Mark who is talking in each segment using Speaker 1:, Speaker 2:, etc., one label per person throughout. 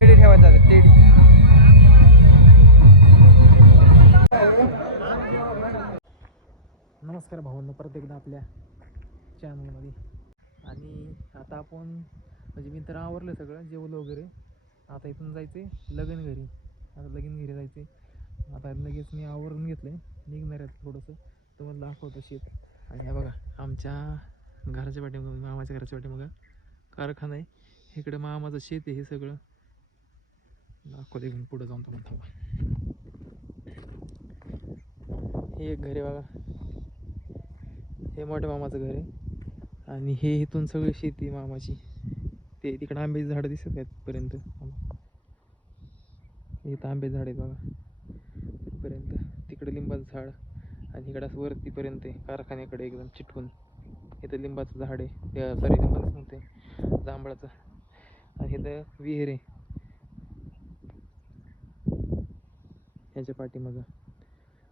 Speaker 1: Teddy ठेवायचा teddy नमस्कार भावांनो परत एकदा आपल्या चॅनलमध्ये आणि आता आपण म्हणजे मी तर आवरलं सगळं जेवलं वगैरे. आता इथून जायचं आहे लगन घरी. आता लगीन घरी जायचं आहे आता लगेच मी आवरून घेतलं आहे निघणार आहे थोडंसं. तुम्हाला दाखवतो शेत. आणि बघा आमच्या घराच्या पाठीमागं मामाच्या घराच्या पाठीमागं कारखाना आहे. इकडे मामाचं शेत आहे हे सगळं. दाखवते घेऊन पुढं जाऊन तुम्हाला थांबा हे एक घर आहे बघा. हे मोठ्या मामाचं घर आहे. आणि हे इथून सगळी शेती मामाची. ते तिकडं आंब्याची झाडं दिसत आहेत पर्यंत इथं आंब्याची झाड आहेत बघा. तिथपर्यंत तिकडे लिंबाचं झाड. आणि इकडं असं वरतीपर्यंत आहे कारखान्याकडे एकदम चिटकून. इथं लिंबाचं झाड आहे. सॉरी लिंबाचं म्हणते जांभळाचं. आणि इथं विहीर आहे. ह्याच्या पाठीमागं.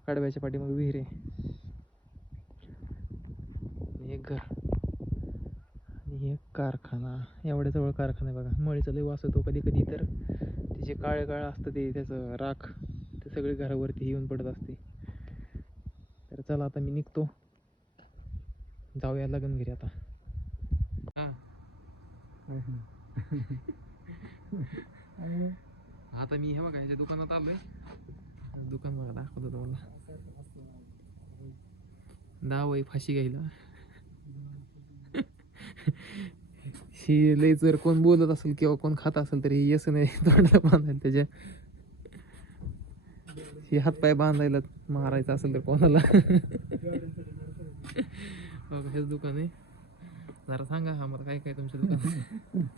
Speaker 1: कडव्याच्या पाठीमागं विहीर आहे. एक घर. आणि एक कारखाना. एवढ्या जवळ कारखाना आहे बघा. मळीचा लय वास येतो. कधी कधी तर तिचे काळे काळं असतं ते त्याचं राख ते सगळे घरावरती येऊन पडत असते. तर चला आता मी निघतो. जाऊया लगन घरी आता. आता मी हे बघा ह्याच्या दुकानात आलोय. दुकान बघा दाखवतो तुम्हाला. नाव आहे फाशी घ्यायला. ही लई जर कोण बोलत असेल किंवा कोण खात असेल तर ही येस नाही तोंडाला बांधायला त्याच्या. ही हातपाय बांधायला मारायचं असेल तर कोणाला. बघा हेच दुकान आहे. जरा सांगा हा मला काय काय तुमच्या दुकान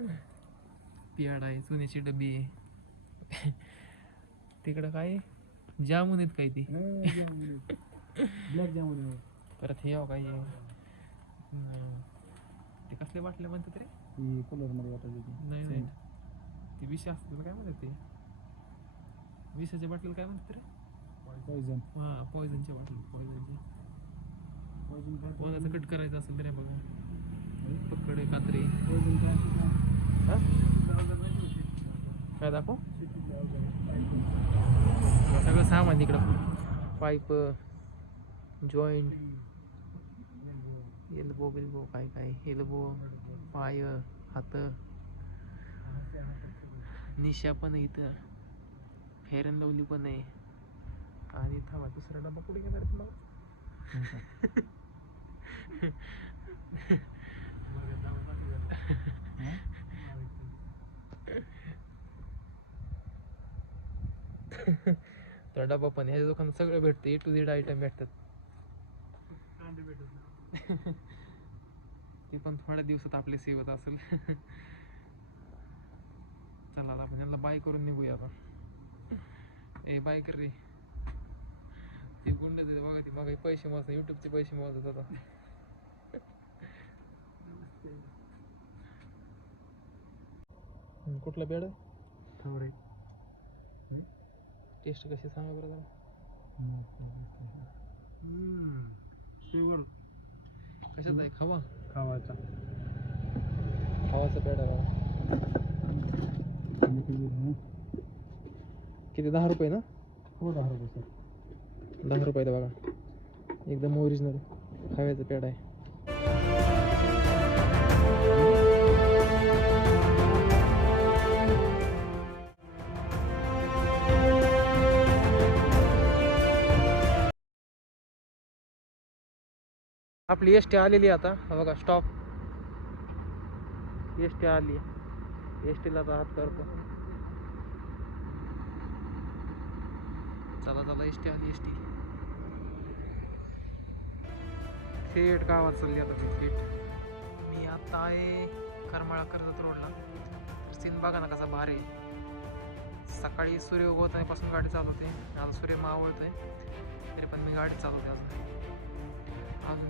Speaker 1: पियाड आहे सोन्याची डबी आहे तिकडं काय? जामुन आहेत काय ती?
Speaker 2: ब्लॅक जामुन
Speaker 1: परत हे काय? आहे? अं, ते कसले बाटले म्हणतात रे?
Speaker 2: ही कलरमध्ये
Speaker 1: नाही नाही. ते विष असतं त्याला काय म्हणतात ते? विषाच्या बाटलीला काय म्हणतात रे?
Speaker 2: पॉइझन
Speaker 1: हा पॉयझनच्या बाटली पॉयझनची
Speaker 2: पॉइझन काय?
Speaker 1: कोणाचं कट करायचं असेल तर हे बघा पकडे कात्रे
Speaker 2: काय?
Speaker 1: हा? काय दाखव. सगळं सामान इकडं पाईप जॉईंट एल्बो बिल्बो काय काय एल्बो पाय हात. निशा पण आहे इथं. फेअर अँड लवली पण आहे. आणि थांबा दुसरा डबा कुठे घेणार आहेत मग तर डबा पण ह्या दुकानात सगळं भेटतं. ए टू झेड आयटम भेटतात. ते पण थोड्या दिवसात आपले सेवत असेल. चला आपण यांना बाय करून निघूया आता. ए बाय कर रे. ते गुंड बघा ती मग पैसे मोजतात युट्यूबचे पैसे मोजत आता हम्म, कुठला बेड
Speaker 2: थांबरे
Speaker 1: टेस्ट कशी सांगा बरं जरा. कशात आहे? खावा?
Speaker 2: खावाचा.
Speaker 1: खावाचा पेड किती दहा रुपये ना?
Speaker 2: हो दहा रुपये सर.
Speaker 1: दहा रुपयाला बघा. एकदम ओरिजिनल खाव्याचं पेड आहे. आपली एस टी आलेली आहे आता. बघा स्टॉप एस टी आली एस टीला आता हात करतो. चला चला एस टी आली एस टी थेट गावात चालली आता ती थेट. मी आता आहे करमाळा कर्जत रोडला. तर सीन बघा ना कसा भारी सकाळी सूर्य उगवतापासून गाडी चालवते. आता सूर्य मावळतोय. तरी पण मी गाडी चालवते अजून अजून.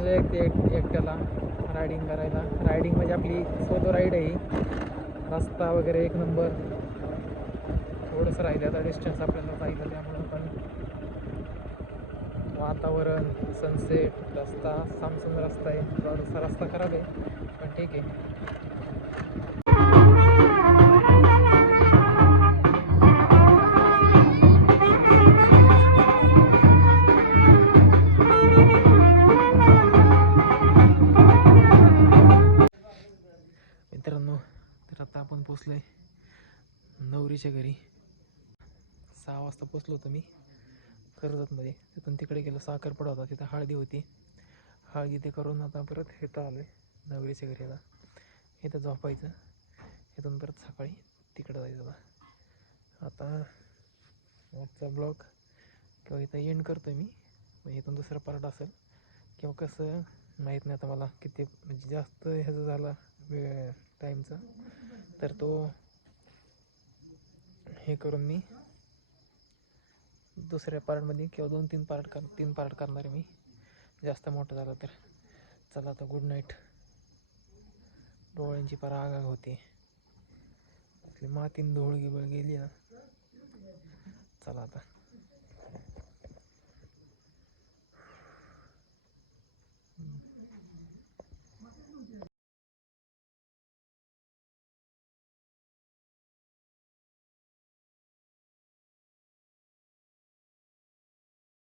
Speaker 1: म्हणजे मजा येते एक एकट्याला रायडिंग करायला. रायडिंग म्हणजे आपली सोलो राईड आहे. रस्ता वगैरे एक नंबर थोडंसं राहिलं आता डिस्टन्स आपल्याला जायचं त्यामुळं पण. वातावरण सनसेट रस्ता सामसून रस्ता आहे. थोडासा रस्ता खराब आहे पण ठीक आहे. नवरीच्या घरी. सहा वाजता पोचलो होतो मी कर्जतमध्ये. तिथून तिकडे गेलो साखरपुडा होता तिथं हळदी होती. हळदी ते करून आता परत इथं आलो आहे नवरीच्या घरी आता. इथं झोपायचं. इथून परत सकाळी तिकडं जायचं आता. आता आजचा ब्लॉग किंवा इथं एंड करतो मी. मग इथून दुसरा पार्ट असेल. किंवा कसं माहीत नाही आता मला किती म्हणजे जास्त ह्याचं झाला वेळ टाईमचा तर तो हे करून मी दुसऱ्या पार्टमध्ये किंवा दोन तीन पार्ट कर तीन पार्ट करणार आहे मी. जास्त मोठं झालं तर. चला आता गुड नाईट डोळ्यांची पार आगाग होती. होते मातीन धूळ गिबळ गेली ना. चला आता.